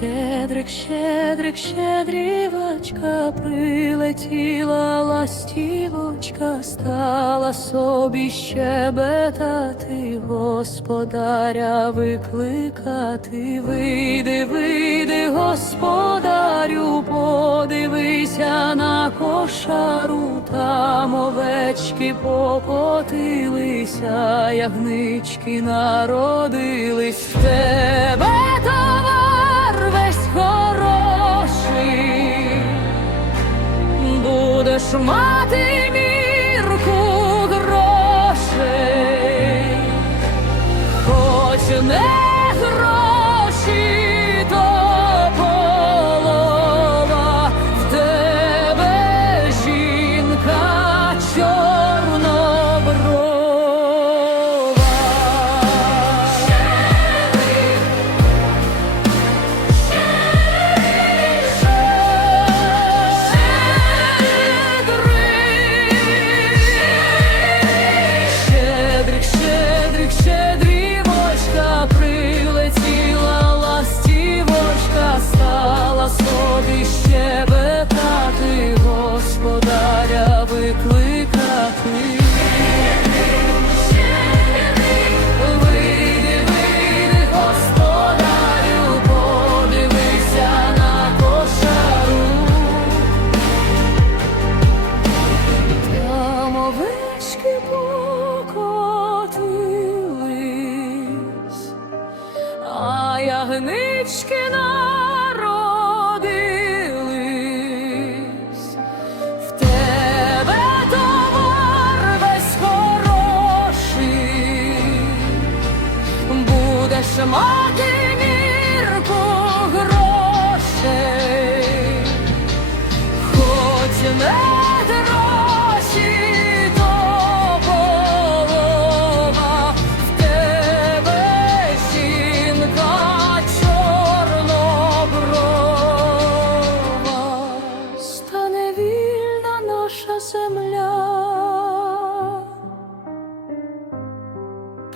Щедрик, щедрик, щедрівочка, прилетіла ластівочка, стала собі щебетати, господаря викликати. Вийди, вийди, господарю, подивися на кошару, там овечки покотилися, ягнички народились в тебе мати ягнички народились. В тебе товар весь хороший, будеш мати наша земля,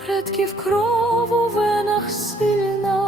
предків кров у венах сильна.